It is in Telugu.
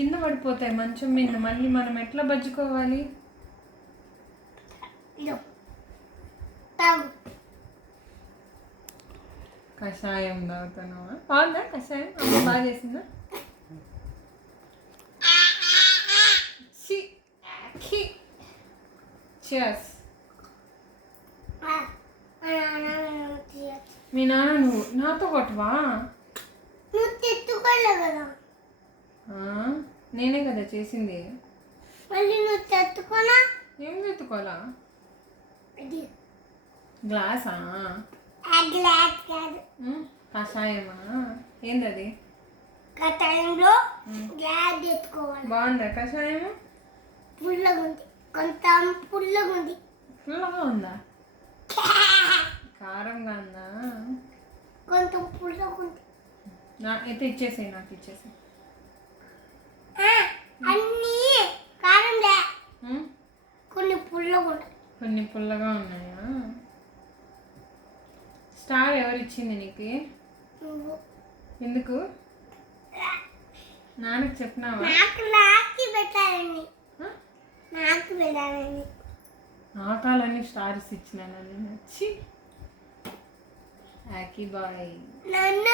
కింద పడిపోతాయి మంచం మీద. మళ్ళీ మనం ఎట్లా బజ్జుకోవాలి? కషాయం తాగుతున్నావా? బాగుందా కషాయం? అమ్మ బాగా చేసిందా? Cheers. మీ నాన్న నువ్వు నాతో కొట్టవా? నేనే కదా చేసింది. మళ్ళీ నువ్వు తెచ్చుకోనా? ఏం తెచ్చుకోవాలా? గ్లాసా? గ్లాస్ కాదు, కషాయమా? ఏందది? కషాయంలో గ్లాస్ తెచ్చుకోవాలి. బాగుందా కషాయము? పుల్లగా ఉంది, కొంచెం పుల్లగా ఉంది. పుల్లగా ఉందా? కారంగా ఉందా? కొంచెం పుల్లగా ఉంది. అయితే ఇచ్చేసేయి, నాకు ఇచ్చేసేయి. అన్నీ కారం లే, కొన్ని పుల్లగా ఉన్నాయి. కొన్ని పుల్లగా ఉన్నాయా? స్టార్ ఎవరిచ్చింది నీకు? నువ్వు. ఎందుకు? నాన్నకి చెప్పినావా? నాకు పెట్టాలని, నాకు పెట్టాలని. ఆకాలన్నీ స్టార్స్ ఇచ్చినానని నచ్చి హ్యాకీ బాయ్. నాన్న